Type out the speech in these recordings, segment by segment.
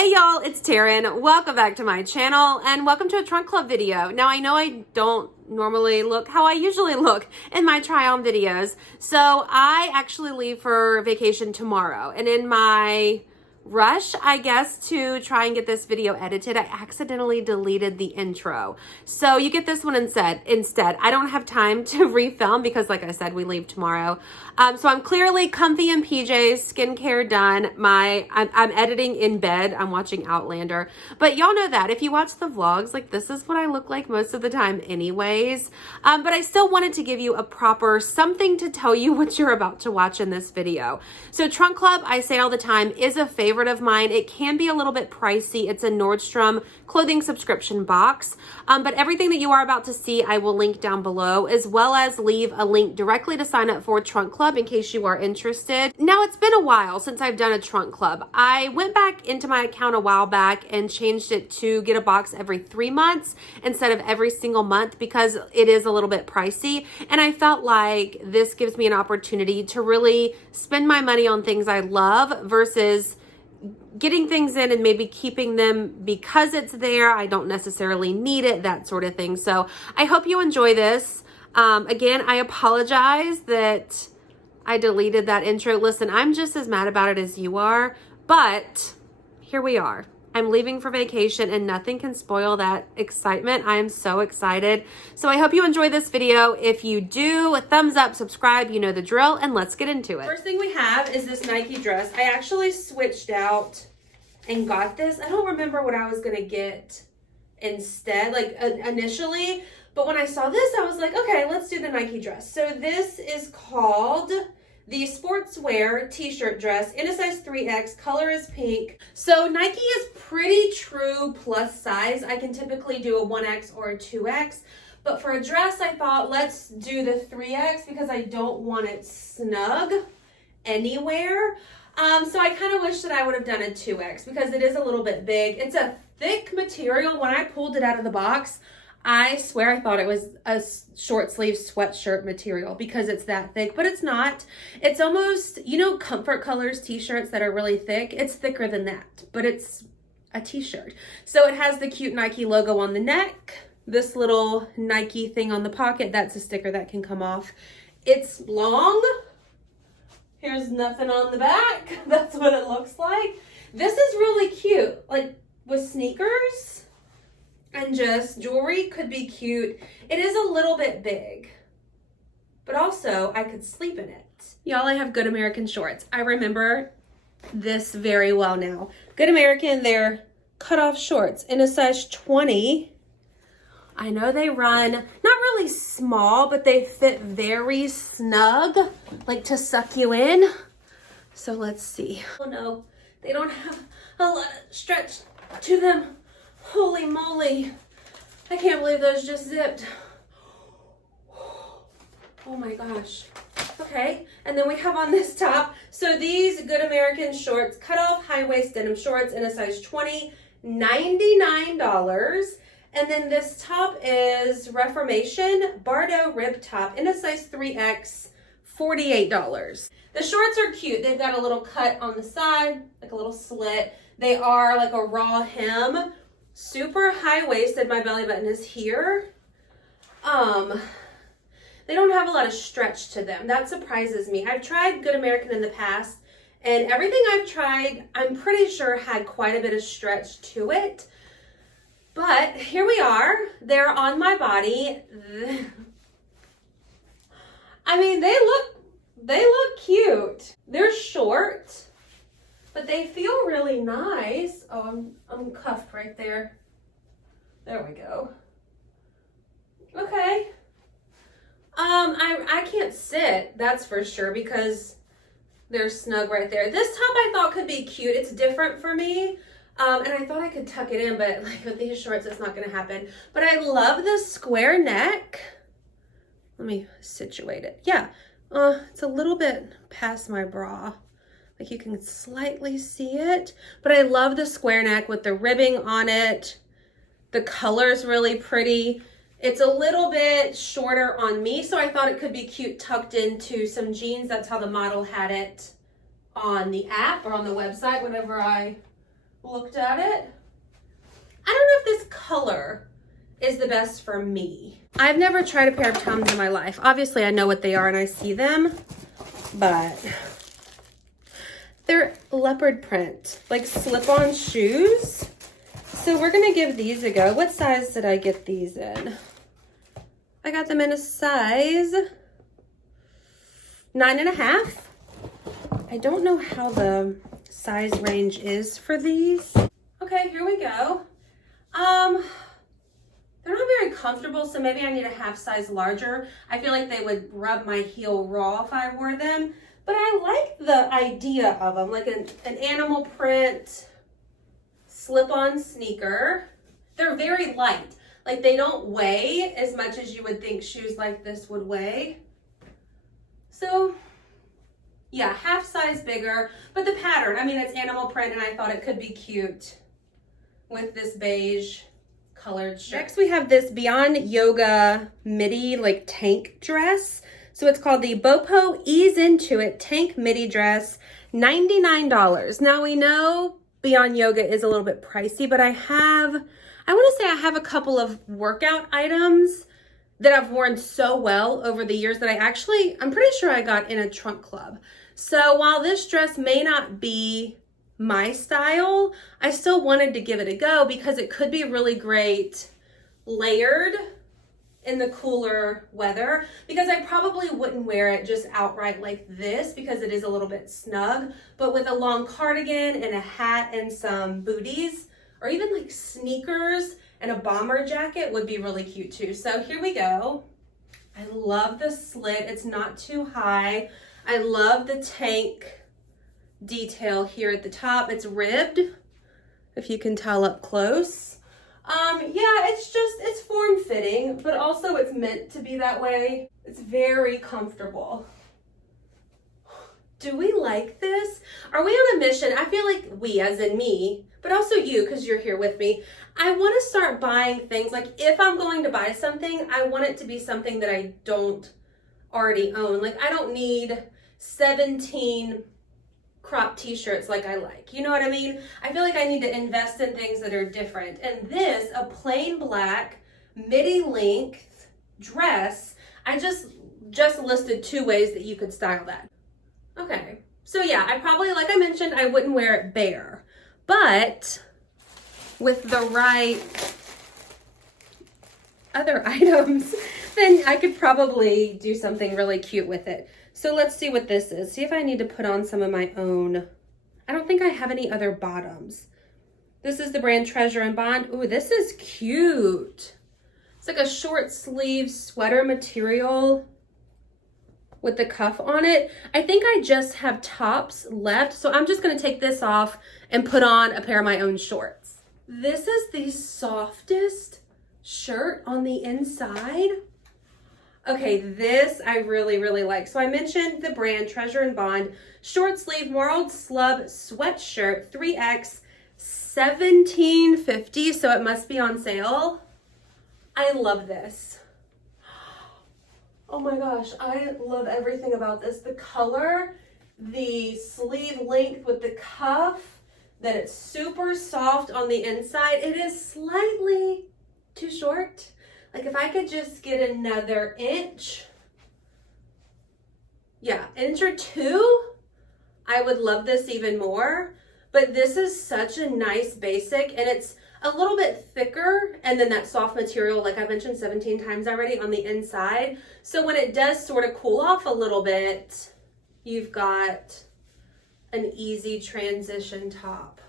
Hey y'all, it's Taren. Welcome back to my channel and welcome to a trunk club video. Now I know I don't normally look how I usually look in my try on videos. So I actually leave for vacation tomorrow, and in my rush, I guess, to try and get this video edited, I accidentally deleted the intro. So you get this one instead. I don't have time to refilm because, like I said, we leave tomorrow. So I'm clearly comfy in PJs, skincare done. I'm editing in bed. I'm watching Outlander. But y'all know that if you watch the vlogs, like this is what I look like most of the time anyways. But I still wanted to give you a proper something to tell you what you're about to watch in this video. So Trunk Club, I say all the time, is a favorite of mine. It can be a little bit pricey. It's a Nordstrom clothing subscription box. But everything that you are about to see, I will link down below, as well as leave a link directly to sign up for Trunk Club in case you are interested. Now, it's been a while since I've done a Trunk Club. I went back into my account a while back and changed it to get a box every 3 months instead of every single month because it is a little bit pricey. And I felt like this gives me an opportunity to really spend my money on things I love versus getting things in and maybe keeping them because it's there. I don't necessarily need it, that sort of thing. So I hope you enjoy this. Again, I apologize that I deleted that intro. Listen, I'm just as mad about it as you are, but here we are. I'm leaving for vacation and nothing can spoil that excitement. I am so excited. So I hope you enjoy this video. If you do, a thumbs up, subscribe, you know the drill, and let's get into it. First thing we have is this Nike dress. I actually switched out and got this. I don't remember what I was gonna get instead, like initially, but when I saw this, I was like, okay, let's do the Nike dress. So this is called the sportswear t-shirt dress in a size 3X, color is pink. So Nike is pretty true plus size. I can typically do a 1X or a 2X, but for a dress, I thought let's do the 3X because I don't want it snug anywhere. So I kind of wish that I would have done a 2X because it is a little bit big. It's a thick material. When I pulled it out of the box, I swear I thought it was a short sleeve sweatshirt material because it's that thick, but it's not. It's almost, you know, Comfort Colors t-shirts that are really thick. It's thicker than that, but it's a t-shirt. So it has the cute Nike logo on the neck, this little Nike thing on the pocket. That's a sticker that can come off. It's long. Here's nothing on the back. That's what it looks like. This is really cute, like with sneakers and just jewelry could be cute. It is a little bit big, but also I could sleep in it. Y'all, I have Good American shorts. I remember this very well now. Good American, they're cutoff shorts in a size 20. I know they run not really small, but they fit very snug, like to suck you in. So let's see. Oh no, they don't have a lot of stretch to them. Holy moly. I can't believe those just zipped. Oh my gosh. Okay, and then we have on this top. So these Good American shorts, cut off high waist denim shorts in a size 20, $99. And then this top is Reformation Bardo rib top in a size 3X, $48. The shorts are cute. They've got a little cut on the side, like a little slit. They are like a raw hem. Super high-waisted. My belly button is here. They don't have a lot of stretch to them. That surprises me. I've tried Good American in the past, and everything I've tried, I'm pretty sure had quite a bit of stretch to it. But here we are. They're on my body. I mean, they look cute. They're short, but they feel really nice. Oh, I'm cuffed right there. There we go. Okay. I can't sit, that's for sure, because they're snug right there. This top I thought could be cute. It's different for me. And I thought I could tuck it in, but like with these shorts, it's not gonna happen. But I love the square neck. Let me situate it. Yeah, it's a little bit past my bra. Like you can slightly see it, but I love the square neck with the ribbing on it. The color's really pretty. It's a little bit shorter on me, so I thought it could be cute tucked into some jeans. That's how the model had it on the app or on the website whenever I looked at it. I don't know if this color is the best for me. I've never tried a pair of Toms in my life. Obviously, I know what they are and I see them, but they're leopard print, like slip-on shoes. So we're gonna give these a go. What size did I get these in? I got them in a size 9.5. I don't know how the size range is for these. Okay, here we go. They're not very comfortable, so maybe I need a half size larger. I feel like they would rub my heel raw if I wore them, but I like the idea of them, like an animal print slip-on sneaker. They're very light. Like, they don't weigh as much as you would think shoes like this would weigh. So yeah, half size bigger, but the pattern, I mean, it's animal print and I thought it could be cute with this beige colored shirt. Next we have this Beyond Yoga midi like tank dress. So it's called the Bopo Ease Into It Tank Midi Dress, $99. Now we know Beyond Yoga is a little bit pricey, but I want to say I have a couple of workout items that I've worn so well over the years that I'm pretty sure I got in a trunk club. So while this dress may not be my style, I still wanted to give it a go because it could be really great layered in the cooler weather, because I probably wouldn't wear it just outright like this because it is a little bit snug, but with a long cardigan and a hat and some booties, or even like sneakers and a bomber jacket would be really cute too. So here we go. I love the slit. It's not too high. I love the tank detail here at the top. It's ribbed, if you can tell up close. Yeah, it's form-fitting, but also it's meant to be that way. It's very comfortable. Do we like this? Are we on a mission? I feel like we, as in me, but also you, because you're here with me. I want to start buying things. Like, if I'm going to buy something, I want it to be something that I don't already own. Like, I don't need 17 crop t-shirts like I like. You know what I mean? I feel like I need to invest in things that are different. And this, a plain black midi length dress, I just listed 2 ways that you could style that. Okay, so yeah, I probably, like I mentioned, I wouldn't wear it bare, but with the right other items, then I could probably do something really cute with it. So let's see what this is. See if I need to put on some of my own. I don't think I have any other bottoms. This is the brand Treasure and Bond. Ooh, this is cute. It's like a short sleeve sweater material with the cuff on it. I think I just have tops left, so I'm just gonna take this off and put on a pair of my own shorts. This is the softest shirt on the inside. Okay, this I really, really like. So I mentioned the brand Treasure and Bond, short sleeve marled slub sweatshirt, 3X, $17.50, so it must be on sale. I love this. Oh my gosh, I love everything about this. The color, the sleeve length with the cuff, that it's super soft on the inside. It is slightly too short. Like, if I could just get another inch, yeah, inch or 2, I would love this even more. But this is such a nice basic, and it's a little bit thicker, and then that soft material, like I mentioned 17 times already, on the inside. So when it does sort of cool off a little bit, you've got an easy transition top.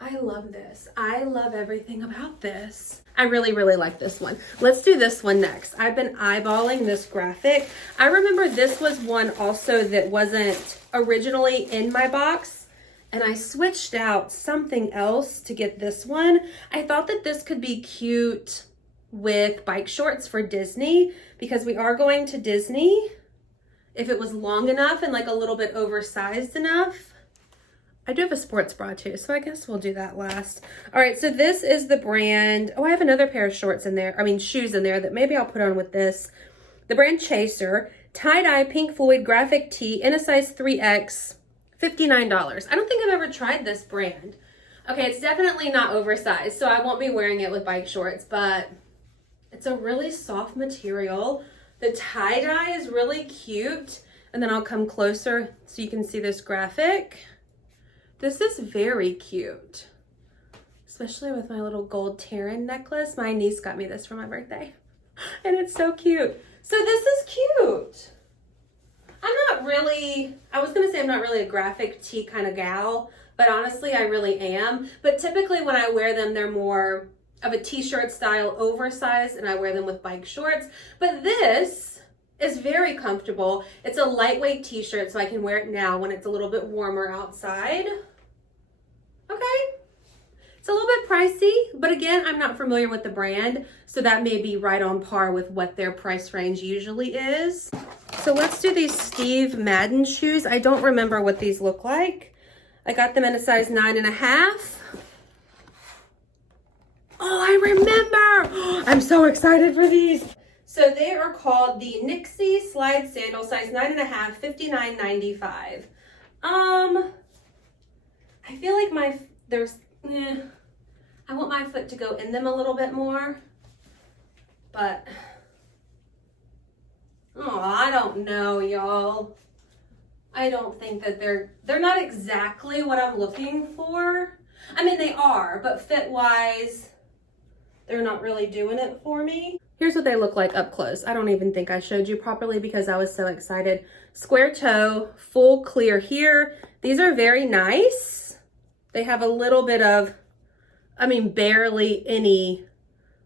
I love this. I love everything about this. I really, really like this one. Let's do this one next. I've been eyeballing this graphic. I remember this was one also that wasn't originally in my box, and I switched out something else to get this one. I thought that this could be cute with bike shorts for Disney, because we are going to Disney. If it was long enough and like a little bit oversized enough. I do have a sports bra too, so I guess we'll do that last. All right, so this is the brand. Oh, I have another pair of shorts in there. I mean, shoes in there that maybe I'll put on with this. The brand Chaser, tie-dye pink Floyd graphic tee in a size 3X, $59. I don't think I've ever tried this brand. Okay, it's definitely not oversized, so I won't be wearing it with bike shorts, but it's a really soft material. The tie-dye is really cute. And then I'll come closer so you can see this graphic. This is very cute, especially with my little gold Taren necklace. My niece got me this for my birthday, and it's so cute. So this is cute. I was gonna say I'm not really a graphic tee kind of gal, but honestly, I really am. But typically when I wear them, they're more of a t-shirt style, oversized, and I wear them with bike shorts. But this is very comfortable. It's a lightweight t-shirt, so I can wear it now when it's a little bit warmer outside. Okay. It's a little bit pricey, but again, I'm not familiar with the brand, so that may be right on par with what their price range usually is. So let's do these Steve Madden shoes. I don't remember what these look like. I got them in a size 9.5. Oh, I remember. I'm so excited for these. So they are called the Nixie Slide Sandal, size 9.5, $59.95. I feel like I want my foot to go in them a little bit more, but oh, I don't know, y'all. I don't think that they're not exactly what I'm looking for. I mean, they are, but fit-wise, they're not really doing it for me. Here's what they look like up close. I don't even think I showed you properly because I was so excited. Square toe, full clear here. These are very nice. They have a little bit of, I mean, barely any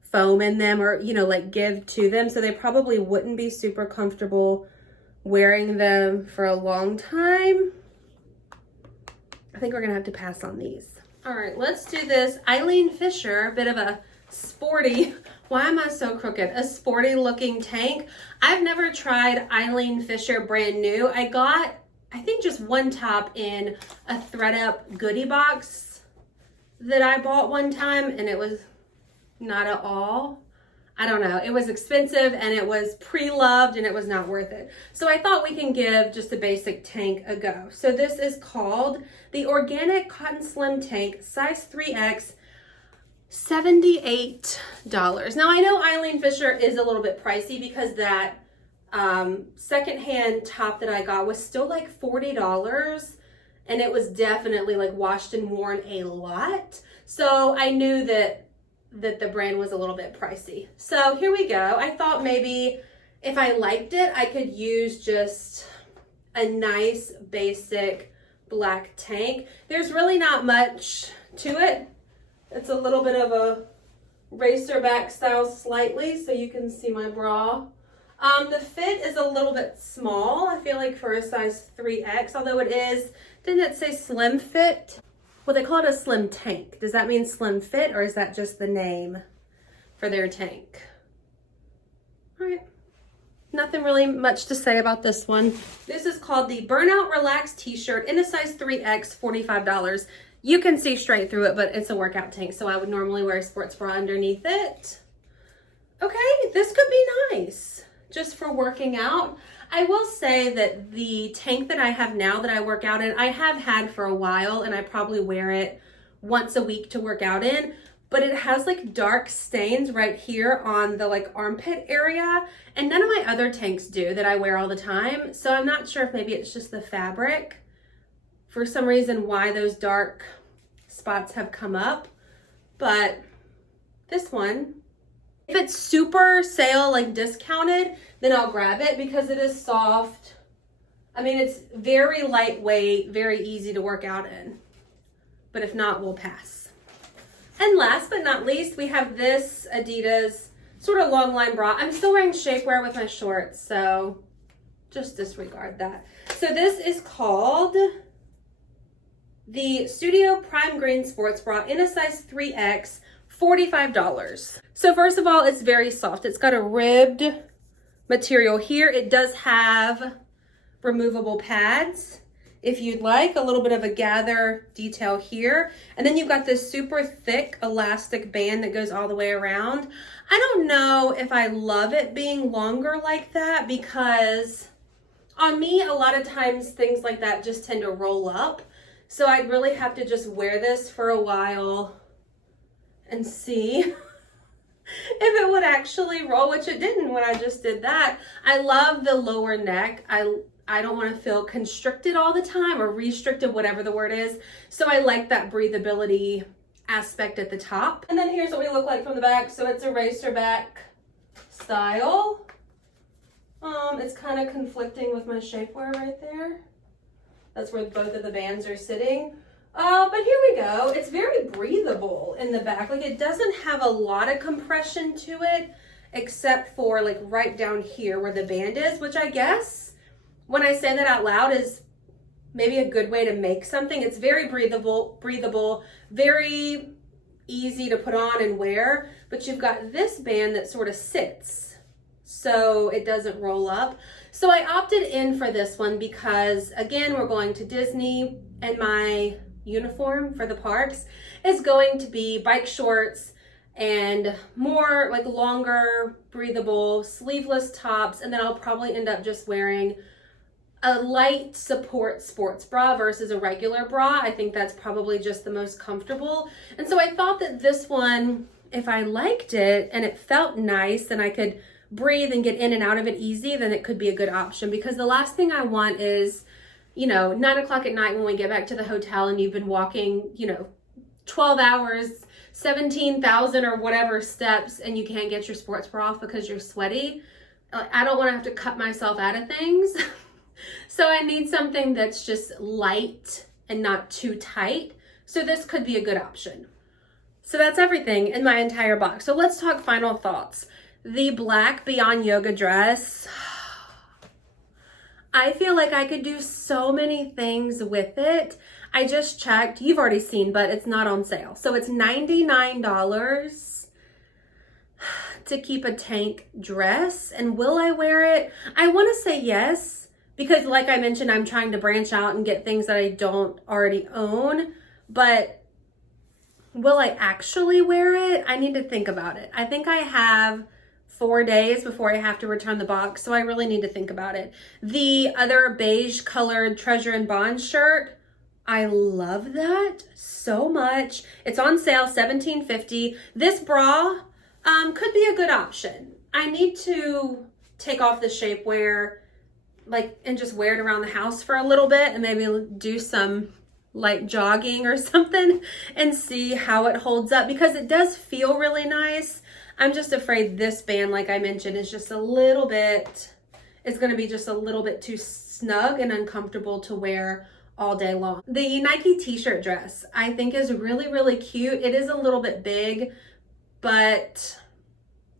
foam in them or, you know, like give to them. So they probably wouldn't be super comfortable wearing them for a long time. I think we're gonna have to pass on these. All right, let's do this Eileen Fisher, bit of a sporty, why am I so crooked? A sporty looking tank. I've never tried Eileen Fisher brand new. I got, I think just one top in a ThredUp goodie box that I bought one time, and it was not at all, I don't know, it was expensive and it was pre-loved and it was not worth it. So I thought we can give just a basic tank a go. So this is called the Organic Cotton Slim Tank, size 3X, $78. Now I know Eileen Fisher is a little bit pricey because that secondhand top that I got was still like $40, and it was definitely like washed and worn a lot. So I knew that the brand was a little bit pricey. So here we go. I thought maybe if I liked it, I could use just a nice basic black tank. There's really not much to it. It's a little bit of a racer back style slightly, so you can see my bra. The fit is a little bit small, I feel like, for a size 3X, although it is, didn't it say slim fit? Well, they call it a slim tank. Does that mean slim fit, or is that just the name for their tank? All right, nothing really much to say about this one. This is called the Burnout Relax t-shirt in a size 3X, $45. You can see straight through it, but it's a workout tank, so I would normally wear a sports bra underneath it. Okay, this could be nice just for working out. I will say that the tank that I have now that I work out in, I have had for a while, and I probably wear it once a week to work out in, but it has like dark stains right here on the like armpit area, and none of my other tanks do that I wear all the time. So I'm not sure if maybe it's just the fabric for some reason why those dark spots have come up. But this one, if it's super sale, like discounted, then I'll grab it because it is soft. I mean, it's very lightweight, very easy to work out in. But if not, we'll pass. And last but not least, we have this Adidas sort of long line bra. I'm still wearing shapewear with my shorts, so just disregard that. So this is called the Studio Prime Green Sports Bra in a size 3X, $45. So first of all, it's very soft. It's got a ribbed material here. It does have removable pads if you'd like, a little bit of a gather detail here. And then you've got this super thick elastic band that goes all the way around. I don't know if I love it being longer like that because On me, a lot of times things like that just tend to roll up. So I'd really have to just wear this for a while and see if it would actually roll, which it didn't when I just did that. I love the lower neck. I don't want to feel constricted all the time, or restricted, whatever the word is. So I like that breathability aspect at the top. And then here's what we look like from the back. So it's a racer back style. It's kind of conflicting with my shapewear right there. That's where both of the bands are sitting. But here we go. It's very breathable in the back. Like, it doesn't have a lot of compression to it, except for like right down here where the band is, which I guess when I say that out loud is maybe a good way to make something. It's very breathable, very easy to put on and wear, but you've got this band that sort of sits so it doesn't roll up. So I opted in for this one because, again, we're going to Disney, and my uniform for the parks is going to be bike shorts and more like longer, breathable, sleeveless tops, and then I'll probably end up just wearing a light support sports bra versus a regular bra. I think that's probably just the most comfortable. And so I thought that this one, if I liked it and it felt nice and I could breathe and get in and out of it easy, then it could be a good option. Because the last thing I want is, 9 o'clock at night when we get back to the hotel and you've been walking, 12 hours, 17,000 or whatever steps, and you can't get your sports bra off because you're sweaty. I don't want to have to cut myself out of things. So I need something that's just light and not too tight. So this could be a good option. So that's everything in my entire box. So let's talk final thoughts. The black Beyond Yoga dress, I feel like I could do so many things with it. I just checked, you've already seen, but it's not on sale. So it's $99 to keep a tank dress. And will I wear it? I want to say yes, because like I mentioned, I'm trying to branch out and get things that I don't already own. But will I actually wear it? I need to think about it. I think I have 4 days before I have to return the box, so I really need to think about it. The other beige colored Treasure and Bond shirt, I love that so much. It's on sale, $17.50. This bra could be a good option. I need to take off the shapewear and just wear it around the house for a little bit and maybe do some light jogging or something and see how it holds up, because it does feel really nice. I'm just afraid this band, like I mentioned, is just it's going to be just a little bit too snug and uncomfortable to wear all day long. The Nike t-shirt dress, I think, is really, really cute. It is a little bit big, but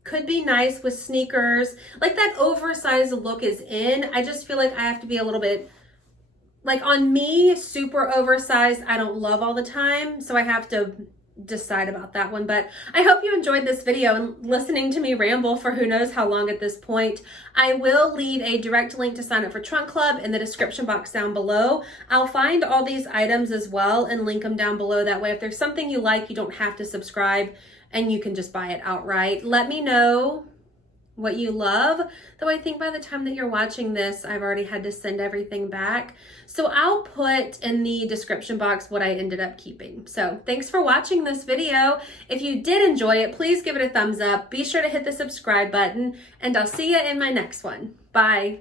could be nice with sneakers. Like, that oversized look is in. I just feel like I have to be a little bit, like, on me, super oversized, I don't love all the time. So I have to decide about that one. But I hope you enjoyed this video and listening to me ramble for who knows how long at this point. I will leave a direct link to sign up for Trunk Club in the description box down below. I'll find all these items as well and link them down below. That way, if there's something you like, you don't have to subscribe and you can just buy it outright. Let me know what you love, though I think by the time that you're watching this, I've already had to send everything back. So I'll put in the description box what I ended up keeping. So thanks for watching this video. If you did enjoy it, please give it a thumbs up. Be sure to hit the subscribe button, and I'll see you in my next one. Bye.